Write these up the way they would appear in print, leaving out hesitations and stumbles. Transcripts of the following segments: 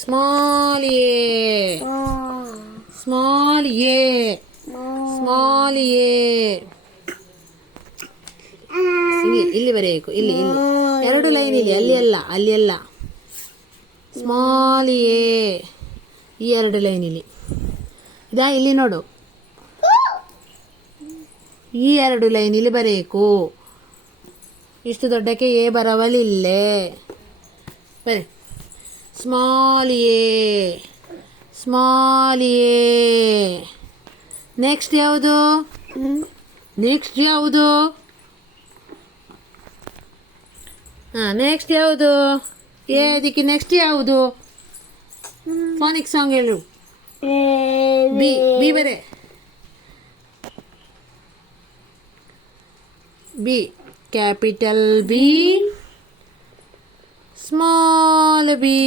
Small A, small A, small A. ಇಲ್ಲಿ ಬರೆಯಬೇಕು, ಇಲ್ಲಿ ಇಲ್ಲಿ ಎರಡು ಲೈನ್ ಇಲ್ಲಿ, ಅಲ್ಲಿ ಅಲ್ಲ, ಅಲ್ಲಿ ಅಲ್ಲ. ಸ್ಮಾಲ್ ಎ, ಈ ಎರಡು ಲೈನ್ ಇಲ್ಲಿ ಇದಾ, ಇಲ್ಲಿ ನೋಡು, ಈ ಎರಡು ಲೈನ್ ಇಲ್ಲಿ ಬರೆಯಬೇಕು. ಇಷ್ಟು ದೊಡ್ಡಕ್ಕೆ ಎ ಬರವಲಿಲ್ಲೇ. ಬರೀ small A, small A. Next ಯಾವುದು? ನೆಕ್ಸ್ಟ್ ಯಾವುದು? ನೆಕ್ಸ್ಟ್ ಯಾವುದು? ಎ ಅದಕ್ಕೆ ನೆಕ್ಸ್ಟ್ ಯಾವುದು? ಫೋನಿಕ್ ಸಾಂಗ್ ಹೇಳು. ಬಿ, ಬಿ ಬರೆ. B, capital B, small B.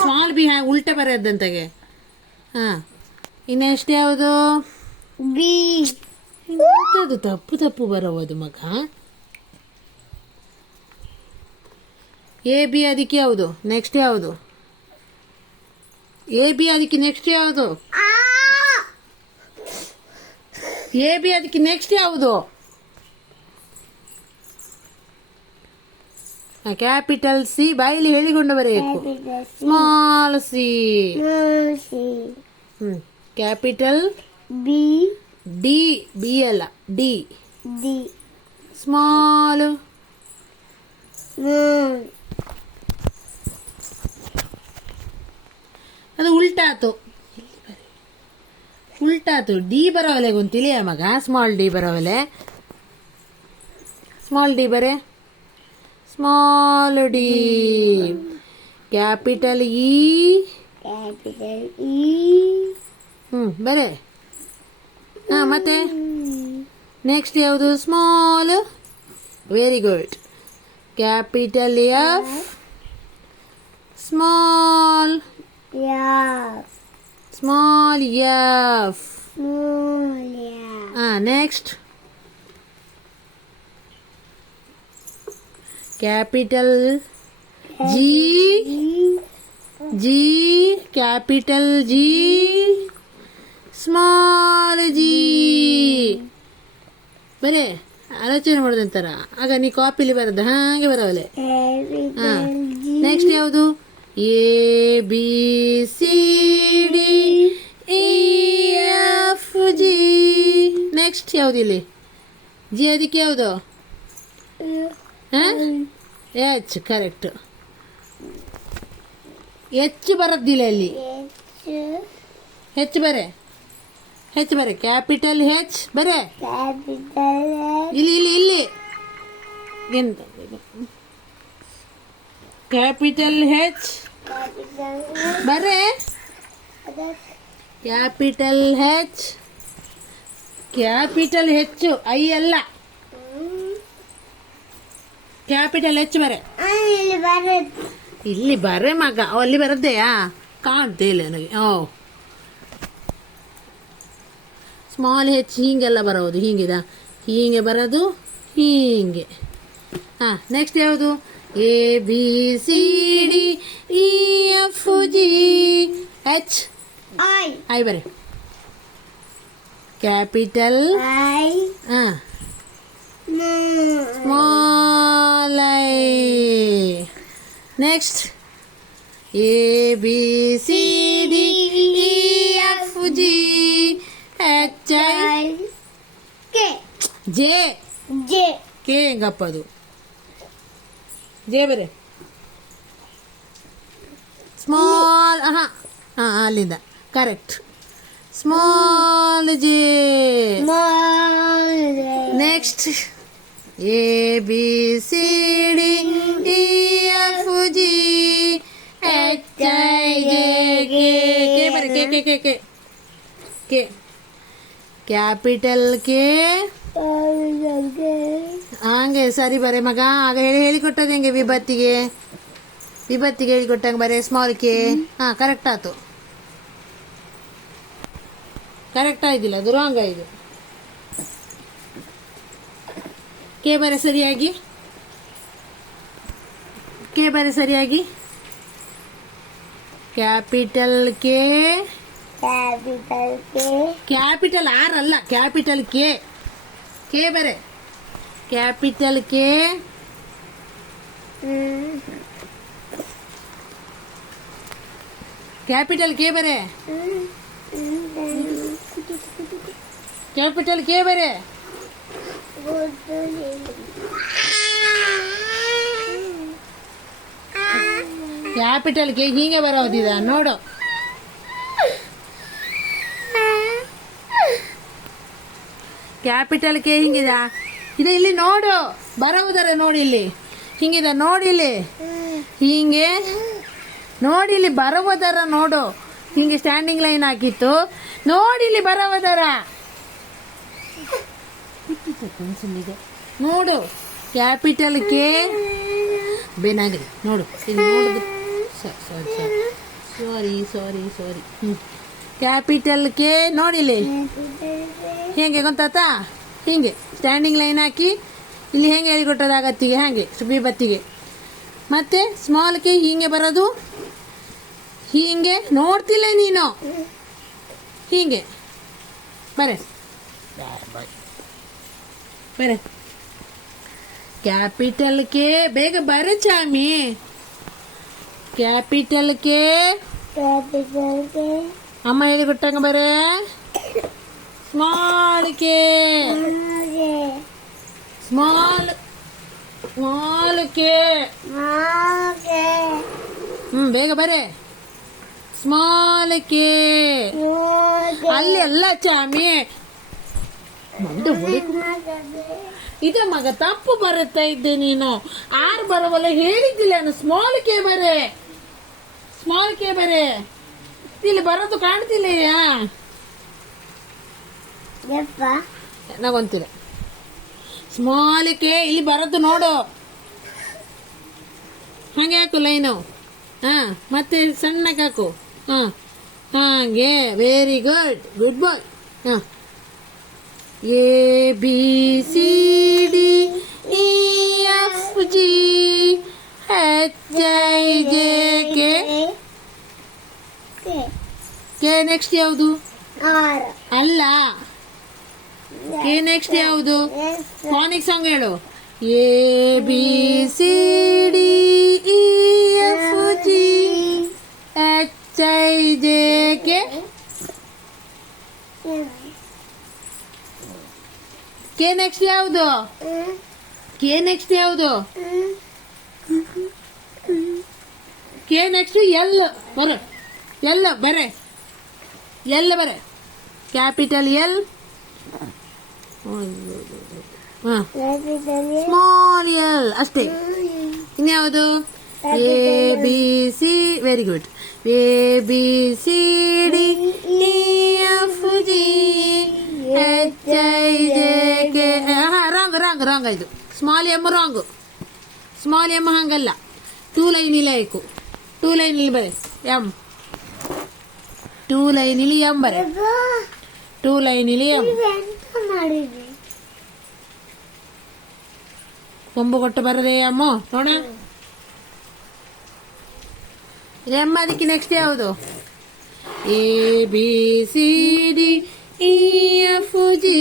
Small B ಉಲ್ಟ ಬರೋದಂತಾಗೆ. ಇನ್ನೆಷ್ಟು ಯಾವುದು? ಬಿ. ಅದು ತಪ್ಪು ತಪ್ಪು ಬರೋದು ಮಗ. ಎ ಬಿ ಅದಕ್ಕೆ ಯಾವುದು? ನೆಕ್ಸ್ಟ್ ಯಾವುದು? ಎ ಬಿ ಅದಕ್ಕೆ ನೆಕ್ಸ್ಟ್ ಯಾವುದು? ಎ ಬಿ ಅದಕ್ಕೆ ನೆಕ್ಸ್ಟ್ ಯಾವುದು? ಕ್ಯಾಪಿಟಲ್ ಸಿ, ಬಾಯಲ್ಲಿ ಹೇಳಿಕೊಂಡು ಬರೆಯಬೇಕು. Small C. Capital B. D, B ಅಲ್ಲ, ಡಿ. ಡಿ. ಸ್ಮಾಲ್. ಅದು ಉಲ್ಟಾತು, ಉಲ್ಟಾತು. ಡಿ ಬರೋವಲೆ ಗೊಂತಿಲಿಯ ಮಗ, ಸ್ಮಾಲ್ ಡಿ ಬರೋವಲೆ. ಸ್ಮಾಲ್ ಡಿ ಬರೆ. Small D. Capital E. Capital E. ಬರೆ. ಮತ್ತೆ ನೆಕ್ಸ್ಟ್ ಯಾವುದು? Small. Very good. Capital F. Small. Small F. Next capital G. G, capital G, small G. ಬರೇ ಆಲೋಚನೆ ಮಾಡೋದಂತಾರ. ಆಗ ನೀ ಕಾಪಿಲಿ ಬರೋದು ಹಾಗೆ ಬರೋವಲೆ. ನೆಕ್ಸ್ಟ್ ಯಾವುದು? A B C D E F G. Next ಯಾವುದು ಇಲ್ಲಿ? ಜಿ ಅದಕ್ಕೆ ಯಾವುದು? ಎಚ್. ಕರೆಕ್ಟ್. ಎಚ್ ಬರೋದಿಲ್ಲ ಇಲ್ಲಿ. ಹೆಚ್ ಬರೆ, ಹೆಚ್ ಬರೆ. ಕ್ಯಾಪಿಟಲ್ ಹೆಚ್ ಬರೆ. ಇಲ್ಲಿ ಇಲ್ಲಿ ಇಲ್ಲಿ ಎಂತ? ಕ್ಯಾಪಿಟಲ್ ಹೆಚ್ ಬರೆ. ಕ್ಯಾಪಿಟಲ್ ಹೆಚ್, ಕ್ಯಾಪಿಟಲ್ ಹೆಚ್ಚು, ಐ ಅಲ್ಲ. ಕ್ಯಾಪಿಟಲ್ ಹೆಚ್ ಬರೆ. ಇಲ್ಲಿ ಬರೆ ಮಗ. ಅಲ್ಲಿ ಬರದ್ದೆಯಾ? ಕಾಣ್ತೇ ಇಲ್ಲ ನನಗೆ. ಸ್ಮಾಲ್ ಹೆಚ್ ಹೀಗೆಲ್ಲ ಬರೋದು. ಹೀಗಿದ, ಹೀಗೆ ಬರೋದು, ಹೀಗೆ. ನೆಕ್ಸ್ಟ್ ಯಾವುದು? A B C D E F G H I ಬರೆ. Capital I. Small I. Next A B C D E F G H I K. J. J. K ಹೆಂಗಪ್ಪದು? ಜೆ ಬರೆ. ಸ್ಮಾಲ್. ಅಲ್ಲಿಂದ correct. Small J. Next A B C D E F G H I J K. K ಬರೆ. K K K K K. Capital K. ಹಂಗೆ ಸರಿ ಬರೆ ಮಗ. ಆಗ ಹೇಳಿಕೊಟ್ಟದ ಹೆಂಗೆ? ವಿಭತ್ತಿಗೆ, ವಿಭತ್ತಿಗೆ ಹೇಳಿಕೊಟ್ಟಂಗೆ ಬರೆ. Small K. ಕರೆಕ್ಟ್ ಆಯ್ತು. ಕರೆಕ್ಟ್ ಆಯ್ತಿಲ್ಲ, ಅದು ರಾಂಗ್ ಆಯ್ತು. ಕೆ ಬರೆ ಸರಿಯಾಗಿ. ಕೆ ಬರೆ ಸರಿಯಾಗಿ. Capital K. Capital K. Capital R ಅಲ್ಲ, ಕ್ಯಾಪಿಟಲ್ ಕೆ. ಕೆ ಬರೆ. Capital K. ಕ್ಯಾಪಿಟಲ್ ಕೆ ಬರೆ. ಕ್ಯಾಪಿಟಲ್ ಕೆ ಬರೆ. ಕ್ಯಾಪಿಟಲ್ ಕೆ ಹೀಗೆ ಬರೋದಿದ ನೋಡು. ಕ್ಯಾಪಿಟಲ್ ಕೆ ಹಿಂಗಿದ. ಇದು ಇಲ್ಲಿ ನೋಡು, ಬರುವುದರ ನೋಡಿ ಇಲ್ಲಿ ಹಿಂಗಿದ ನೋಡಿಲ್ಲಿ, ಹಿಂಗೆ ನೋಡಿಲ್ಲಿ ಬರುವುದರ ನೋಡು. ಹಿಂಗೆ ಸ್ಟ್ಯಾಂಡಿಂಗ್ ಲೈನ್ ಹಾಕಿತ್ತು ನೋಡಿಲ್ಲಿ ಬರುವುದರ ಇದೆ ನೋಡು. ಕ್ಯಾಪಿಟಲ್ ಕೆ ಬೇನಾಗಲಿ ನೋಡು ಇಲ್ಲಿ ನೋಡುದು. ಸಾರಿ. ಕ್ಯಾಪಿಟಲ್ ಕೆ ನೋಡಿಲ್ಲಿ ಹೇಗೆ ಗೊತ್ತಾತಾ? ಹಿಂಗೆ ಸ್ಟ್ಯಾಂಡಿಂಗ್ ಲೈನ್ ಹಾಕಿ ಇಲ್ಲಿ ಹೆಂಗೆ ಹೇಳಿಕೊಟ್ಟದಾಗತ್ತಿಗೆ ಹಾಗೆ ಸುಬಿ ಬತ್ತಿಗೆ. ಮತ್ತೆ ಸ್ಮಾಲ್ ಕೆ ಹೀಗೆ ಬರೋದು, ಹೀಗೆ ನೋಡ್ತಿಲ್ಲ ನೀನು, ಹೀಗೆ ಬರೆ ಬರೆ. ಕ್ಯಾಪಿಟಲ್ ಕೆ ಬೇಗ ಬರೆ shami. Capital K. Capital K. ಅಮ್ಮ ಹೇಳಿಕೊಟ್ಟಂಗ ಬರೆ. Small K. Small K. ಬೇಗ ಬರೆ. Small K. ಅಲ್ಲಿ ಅಲ್ಲ ಚಾಮಿ, ಇದು ಮಗ ತಪ್ಪು ಬರುತ್ತಾ ಇದ್ದೆ ನೀನು. ಆರು ಬರವಲ್ಲ ಹೇಳಿದ್ದಿಲ್ಲ ನಾನು. ಸ್ಮಾಲ್ ಕೆ ಬರೆ. ಸ್ಮಾಲ್ ಕೆ ಬರೆ. ಇಲ್ಲಿ ಬರೋದು ಕಾಣ್ತಿಲ್ಲ. ನನಗೊಂತಿಲ್ಲ. ಸ್ಮಾಲ್ ಕೆ ಇಲ್ಲಿ ಬರೋದು ನೋಡು, ಹಾಗೆ ಹಾಕು ಲೈನು. ಮತ್ತೆ ಸಣ್ಣಕ್ಕೆ ಹಾಕು. ಹಾಗೆ very good, good boy. A B C D E F G H I J K. K next ಯಾವುದು? ಅಲ್ಲ, ಕೆ ನೆಕ್ಸ್ಟ್ ಯಾವುದು? ಫೋನಿಕ್ ಸಾಂಗ್ ಹೇಳು. A B C D E F G H I J K. K next ಯಾವುದು? K next ಯಾವುದು? K next L ಬರ. L ಬರೆ. L ಬರೆ. Capital L. Small L ಅಷ್ಟೇ. ಇನ್ಯಾವುದು? A B C. Very good. A B C D E F G H I J K. Wrong ಇದು. Small M wrong. Small M ಹಂಗಲ್ಲ, 2 line ಇಲ್ಲಿ ಆಯ್ಕು. 2 line ಇಲ್ಲಿ ಬರೆ. ಎಮ್ 2 ಲೈನ್ ಇಲ್ಲಿ M ಬರೆ. 2 line ಇಲ್ಲಿ ಎಮ್. ಕೊಂಬು ಕೊಟ್ಟು ಬರದೆ ಅಮ್ಮ ನೋಡ. ಎಮ್ ಅದಕ್ಕೆ ನೆಕ್ಸ್ಟ್ ಯಾವುದು? A B C D E F G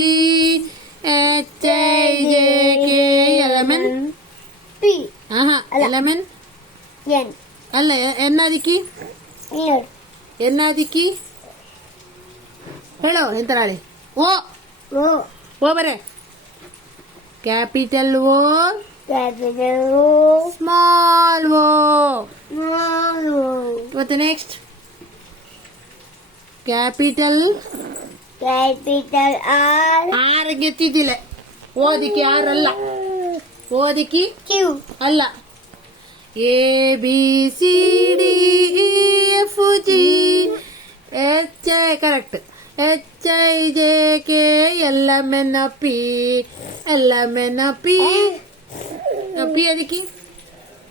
H I J K. L M N P. L M N N ಅಲ್ಲ. ಎನ್ ಅದಕ್ಕೆ. ಎನ್ ಅದಕ್ಕೆ ಹೇಳು ಎಂತರಾಳಿ. ಓ. ಓ ಬರೆ. Capital O. Capital O. Small O. ಮತ್ತೆ next capital. Capital R. R ಗೆತ್ತಿದ್ದಿಲ್ಲ. ಓದಿಕ್ಕೆ ಆರ್ ಅಲ್ಲ, ಓದಿಕ್ಕೆ ಕ್ಯೂ ಅಲ್ಲ. A B C D E F G H I correct. H I J K L M N P. L M N P. P ಅದಕ್ಕೆ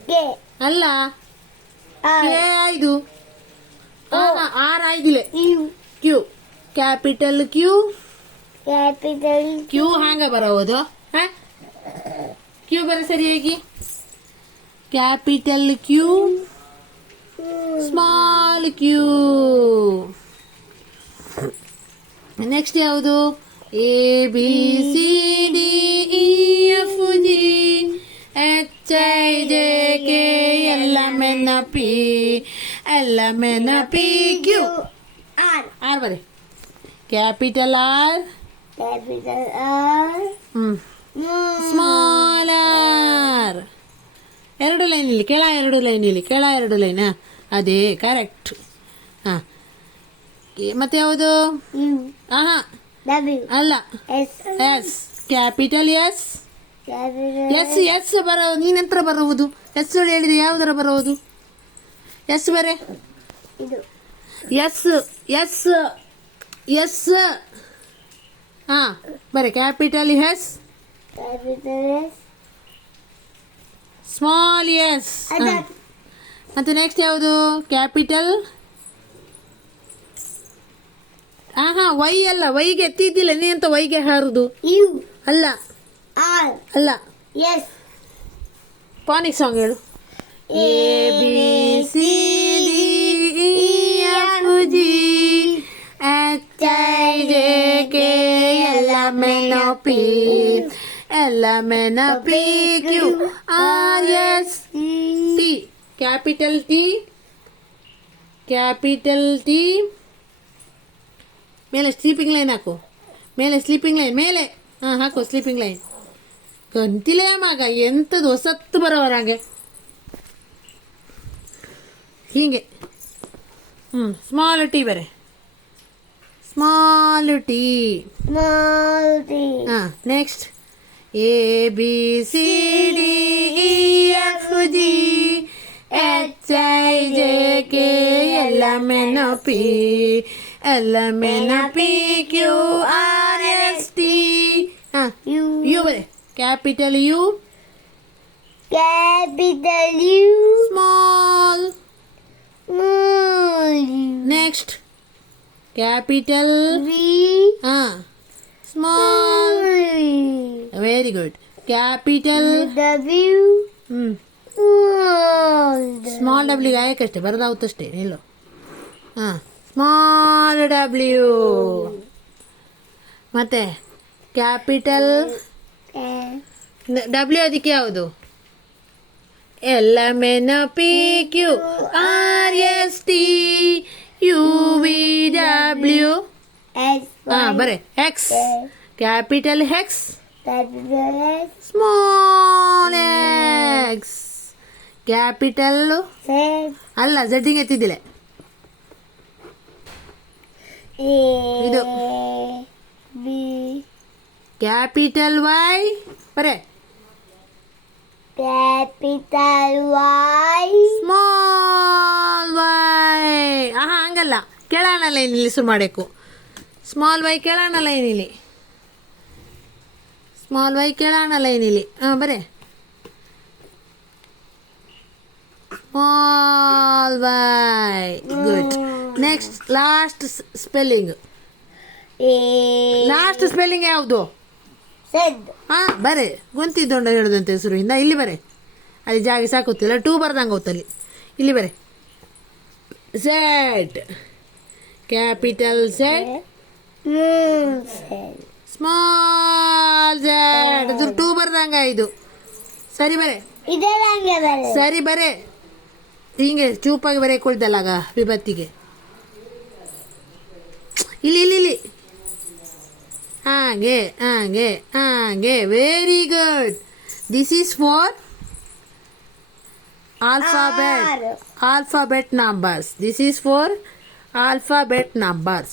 K ಅಲ್ಲ. K ಐದು. R ಐದಿಲ್ಲ. Q. Capital Q. Capital Q ಹಂಗ ಬರೋದು. Q ಬರ ಸರಿಯಾಗಿ. Capital Q, small Q. Next ಯಾವುದು? A B C D E F G H I J K L M N P Q. R. R ಬರೆ. Capital R, capital R, small R. ಎರಡು line ಇಲ್ಲಿ, ಕೆಳ ಎರಡು line ಇಲ್ಲಿ, ಕೆಳ ಎರಡು line. ಅದೇ ಕರೆಕ್ಟ್. ಹಾಂ, ಮತ್ತೆ ಯಾವುದು? ಹಾಂ ಡಬ್ಲ್ಯೂ, ಅಲ್ಲ, S, S. Capital S, S. S ಬರೋದು ನೀನೆಂತರ ಬರುವುದು? ಎಸ್ ಹೇಳಿದೆ, ಯಾವುದರ ಬರುವುದು? ಎಸ್ ಬರೆ. ಇದು ಎಸ್, ಎಸ್, ಎಸ್. ಹಾಂ ಬರೆ. Capital S, capital S, small S. ಮತ್ತು ನೆಕ್ಸ್ಟ್ ಯಾವುದು? Capital Y. ಅಲ್ಲ, ವೈಗೆ ಎತ್ತಿದ್ದಿಲ್ಲ ನೀ ಅಂತ ವೈಗೆ ಹಾರುದು. ಯು, ಅಲ್ಲ, ಆರ್, ಅಲ್ಲ. ಎಸ್. ಪಾನಿಕ್ ಸಾಂಗ್ ಹೇಳು. A B C D E F G H I J K L M N P Q R S T. Capital T, capital T. ಮೇಲೆ ಸ್ಲೀಪಿಂಗ್ ಲೈನ್ ಹಾಕು. ಮೇಲೆ ಸ್ಲೀಪಿಂಗ್ ಲೈನ್ ಮೇಲೆ. ಹಾಂ ಹಾಕು sleeping line. ಕಂತಿಲೇ ಮಗ, ಎಂಥದ್ದು ಹೊಸತ್ತು ಬರೋವರಾಗೆ ಹೀಗೆ. ಸ್ಮಾಲ್ ಟಿ ಬರೆ. Small T. ಹಾಂ next. A B C D E F G H I J K L M N P Q R S T. ಹಾಂ ಯು ಬರೆ. Capital U, capital U, small. Next. Capital V, small. Very good. Capital W, small W ಆಯಕಷ್ಟೇ ಬರದಾಗುತ್ತಷ್ಟೇ ನಿಲ್ಲು. ಹಾಂ small W. ಮತ್ತೆ capital W ಅದಕ್ಕೆ ಯಾವುದು? L M N P Q R S T U V W. S. ಹಾಂ ಬರೆ. X. Capital X, capital S, small X. Capital Z, ಅಲ್ಲ, ಝಡ್ಡಿಗೆ ಎತ್ತಿದ್ದಿಲ್ಲ ಇದು. ಬಿ, ಕ್ಯಾಪಿಟಲ್ ವೈ ಬರೆ. Capital Y, small Y. ಹಂಗಲ್ಲ, ಕೆಳಾಣ ಲೈನ್ ಇಲ್ಲಿ ಮಾಡಬೇಕು. ಸ್ಮಾಲ್ ವೈ ಕೆಳಾಣ ಲೈನ್ ಇಲ್ಲಿ. ಸ್ಮಾಲ್ ವೈ ಕೆಳಾಣ ಲೈನ್ ಇಲ್ಲಿ. ಹಾಂ ಬರೆ. Small Y. Good. Next last spelling. Last spelling ಯಾವುದು? ಝೆಡ್. ಹಾಂ ಬರೆ. ಗೊಂತಿದ್ದೊಂಡ ಹೇಳದಂತೆ ಹೆಸರು ಇಲ್ಲಿ ಬರೆ. ಅಲ್ಲಿ ಜಾಗ ಸಾಕುತ್ತಿಲ್ಲ, ಟೂ ಬರ್ದಂಗೆ ಹೋಗ್ತಲ್ಲಿ. ಇಲ್ಲಿ ಬರೆ. Z. Capital Z, small Z. ಅದು ಟೂ ಬರ್ದಂಗ ಇದು. ಸರಿ ಬರೆ. ಸರಿ ಬರೆ. ಹಿಂಗೆ ಚೂಪಾಗಿ ಬರೆಕೊಳ್ದಲ್ಲ ಆಗ ವಿಭತ್ತಿಗೆ. ಇಲ್ಲಿ ಇಲ್ಲಿ ಇಲ್ಲಿ ಹಾಗೆ ಹಾಗೆ ಹಾಗೆ. Very good. This is for alphabet numbers. This is for alphabet numbers.